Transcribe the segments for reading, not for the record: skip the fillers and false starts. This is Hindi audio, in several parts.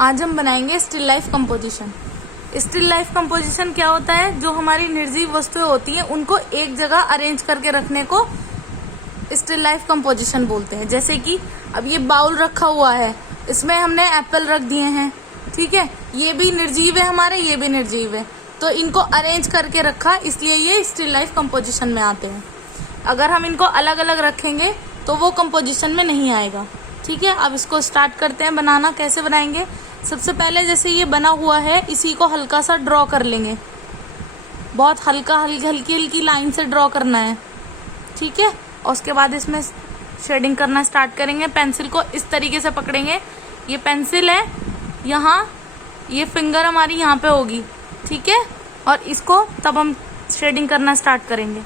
आज हम बनाएंगे still life composition. Still life composition क्या होता है? जो हमारी निर्जीव वस्तुएं होती हैं उनको एक जगह अरेंज करके रखने को स्टिल लाइफ कंपोजिशन बोलते हैं। जैसे कि अब ये बाउल रखा हुआ है, इसमें हमने एप्पल रख दिए हैं, ठीक है, ये भी निर्जीव है हमारे, ये भी निर्जीव है, तो इनको अरेंज करके रखा, इसलिए ये स्टिल लाइफ कंपोजिशन में आते हैं। अगर हम इनको अलग अलग रखेंगे तो वो कंपोजिशन में नहीं आएगा, ठीक है। अब इसको स्टार्ट करते हैं बनाना। कैसे बनाएंगे? सबसे पहले जैसे ये बना हुआ है, इसी को हल्का सा ड्रॉ कर लेंगे, बहुत हल्की हल्की लाइन से ड्रॉ करना है, ठीक है। और उसके बाद इसमें शेडिंग करना स्टार्ट करेंगे। पेंसिल को इस तरीके से पकड़ेंगे, ये पेंसिल है यहाँ, ये फिंगर हमारी यहाँ पे होगी, ठीक है, और इसको तब हम शेडिंग करना स्टार्ट करेंगे।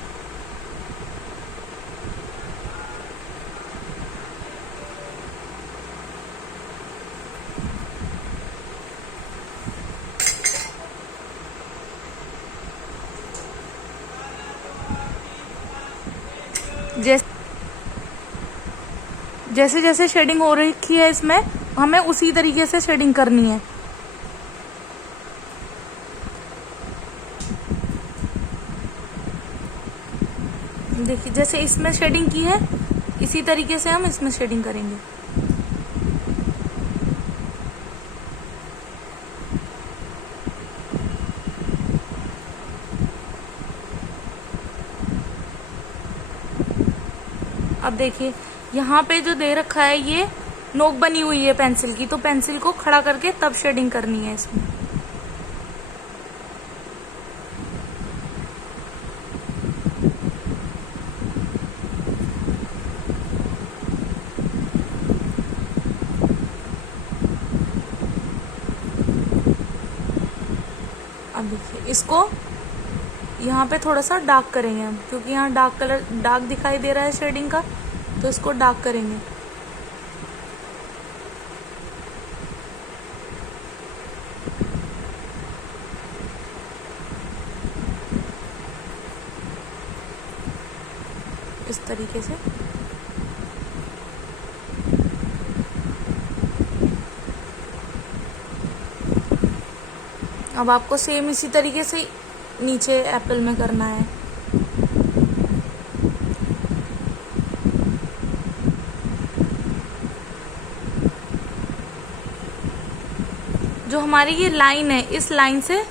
जैसे जैसे शेडिंग हो रही है इसमें, हमें उसी तरीके से शेडिंग करनी है। देखिए जैसे इसमें शेडिंग की है, इसी तरीके से हम इसमें शेडिंग करेंगे। अब देखिए यहाँ पे जो दे रखा है, ये नोक बनी हुई है पेंसिल की, तो पेंसिल को खड़ा करके तब शेडिंग करनी है इसमें। अब देखिए इसको यहाँ पे थोड़ा सा डार्क करेंगे हम, क्योंकि यहाँ डार्क दिखाई दे रहा है शेडिंग का, तो इसको डार्क करेंगे। इस तरीके से। अब आपको सेम इसी तरीके से नीचे एप्पल में करना है। जो हमारी ये लाइन है, इस लाइन से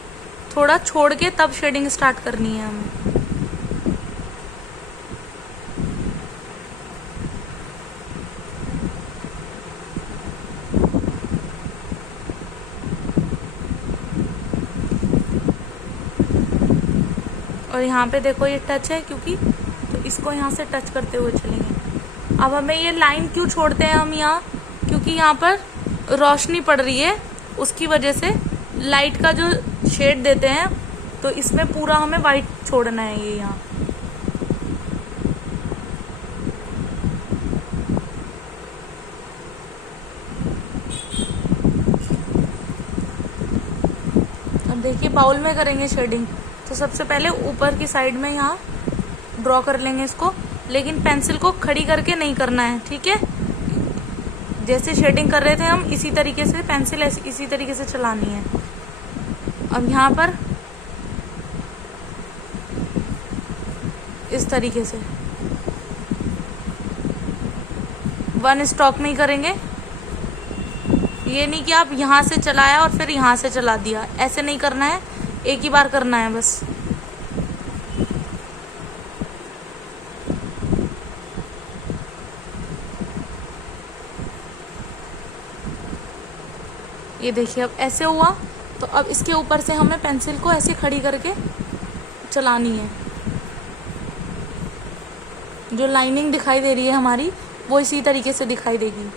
थोड़ा छोड़ के तब शेडिंग स्टार्ट करनी है हमें। और यहाँ पे देखो ये टच है, क्योंकि तो इसको यहाँ से टच करते हुए चलेंगे। अब हमें ये लाइन क्यों छोड़ते हैं हम यहाँ? क्योंकि यहाँ पर रोशनी पड़ रही है, उसकी वजह से लाइट का जो शेड देते हैं, तो इसमें पूरा हमें वाइट छोड़ना है ये यहाँ। अब देखिए बाउल में करेंगे शेडिंग, तो सबसे पहले ऊपर की साइड में यहाँ ड्रॉ कर लेंगे इसको, लेकिन पेंसिल को खड़ी करके नहीं करना है, ठीक है। जैसे शेडिंग कर रहे थे हम, इसी तरीके से पेंसिल इसी तरीके से चलानी है। अब यहाँ पर इस तरीके से वन स्ट्रोक में ही करेंगे। ये नहीं कि आप यहाँ से चलाया और फिर यहाँ से चला दिया, ऐसे नहीं करना है, एक ही बार करना है बस। ये देखिए अब ऐसे हुआ, तो अब इसके ऊपर से हमें पेंसिल को ऐसे खड़ी करके चलानी है। जो लाइनिंग दिखाई दे रही है हमारी, वो इसी तरीके से दिखाई देगी।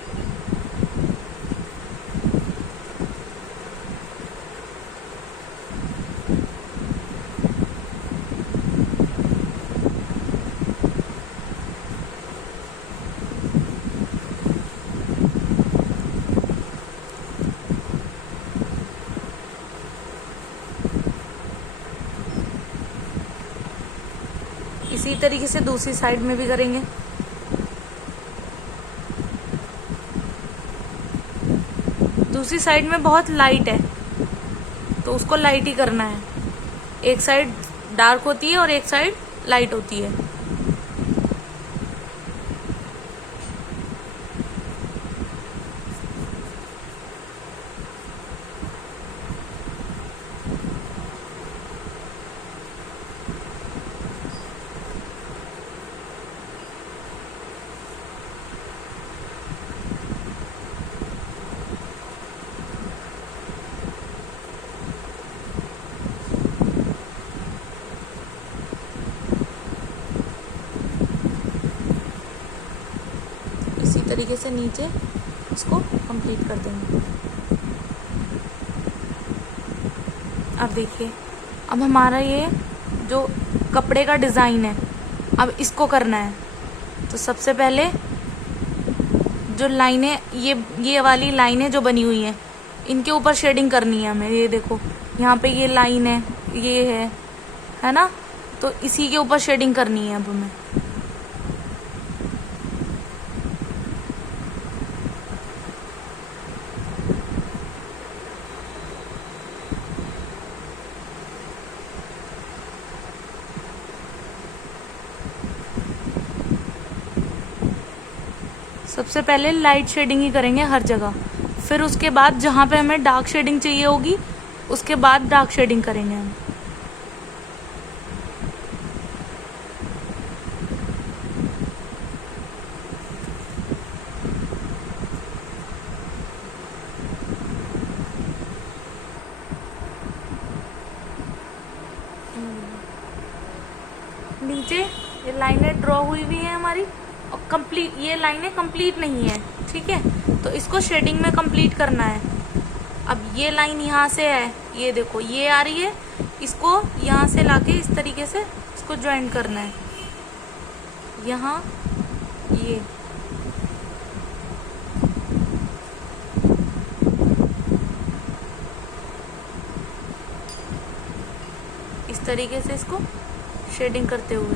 इसी तरीके से दूसरी साइड में भी करेंगे। दूसरी साइड में बहुत लाइट है तो उसको लाइट ही करना है। एक साइड डार्क होती है और एक साइड लाइट होती है। इसी तरीके से नीचे इसको कंप्लीट कर देंगे। अब देखिए, अब हमारा ये जो कपड़े का डिज़ाइन है अब इसको करना है। तो सबसे पहले जो लाइनें ये वाली लाइनें जो बनी हुई हैं इनके ऊपर शेडिंग करनी है हमें। ये देखो यहाँ पे ये लाइन है, ये है ना, तो इसी के ऊपर शेडिंग करनी है अब हमें। सबसे पहले लाइट शेडिंग ही करेंगे हर जगह, फिर उसके बाद जहाँ पे हमें डार्क शेडिंग चाहिए होगी उसके बाद डार्क शेडिंग करेंगे हम। नीचे ये लाइनें ड्रॉ हुई हुई है हमारी और कंप्लीट, ये लाइनें कंप्लीट नहीं है, ठीक है, तो इसको शेडिंग में कंप्लीट करना है। अब ये लाइन यहाँ से है, ये देखो ये आ रही है, इसको यहाँ से लाके इस तरीके से इसको ज्वाइन करना है। यहाँ ये इस तरीके से इसको शेडिंग करते हुए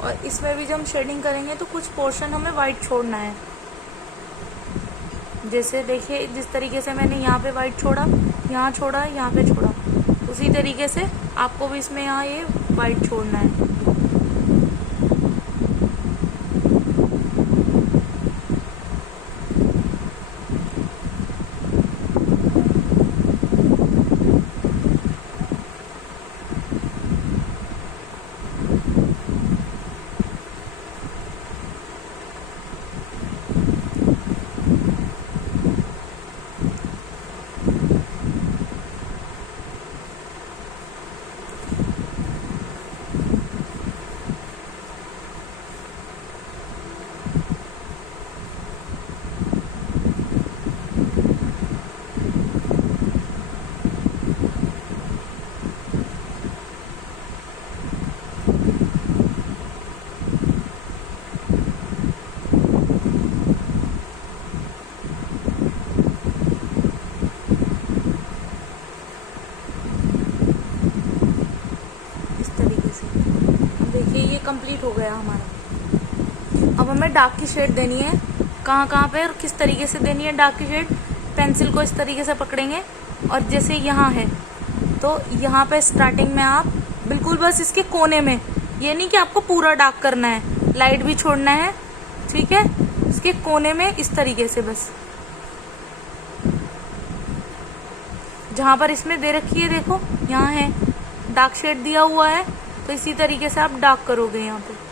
और इसमें भी जब हम शेडिंग करेंगे तो कुछ पोर्शन हमें वाइट छोड़ना है। जैसे देखिए जिस तरीके से मैंने यहाँ पे वाइट छोड़ा, यहाँ छोड़ा, यहाँ पे छोड़ा, उसी तरीके से आपको भी इसमें यहाँ ये वाइट छोड़ना है। कंप्लीट हो गया हमारा। अब हमें डार्क की शेड देनी है, कहाँ पे और किस तरीके से देनी है डार्क की शेड। पेंसिल को इस तरीके से पकड़ेंगे और जैसे यहाँ है तो यहाँ पे स्टार्टिंग में आप बिल्कुल बस इसके कोने में, ये नहीं कि आपको पूरा डार्क करना है, लाइट भी छोड़ना है, ठीक है, इसके कोने में इस तरीके से बस जहाँ पर इसमें दे रखी है, देखो यहाँ है डार्क शेड दिया हुआ है, तो इसी तरीके से आप डार्क करोगे यहाँ पे।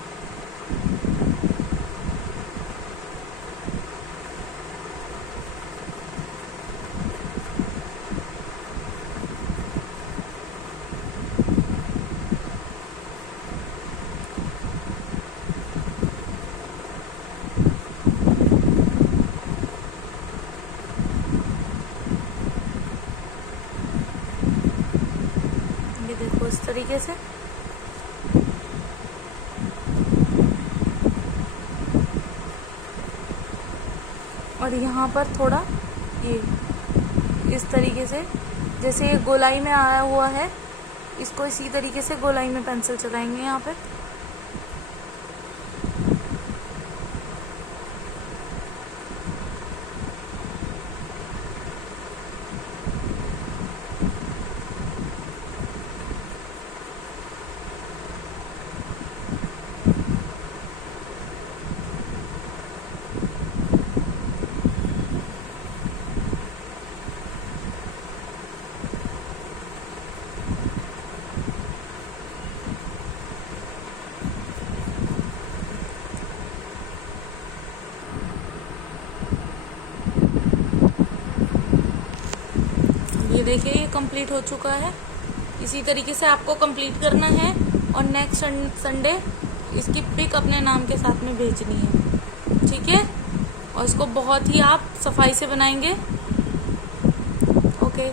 तरीके से। और यहाँ पर थोड़ा ये इस तरीके से, जैसे ये गोलाई में आया हुआ है, इसको इसी तरीके से गोलाई में पेंसिल चलाएंगे यहाँ पे। ये देखिए ये कंप्लीट हो चुका है। इसी तरीके से आपको कंप्लीट करना है और नेक्स्ट संडे इसकी पिक अपने नाम के साथ में भेजनी है, ठीक है। और इसको बहुत ही आप सफाई से बनाएंगे। ओके।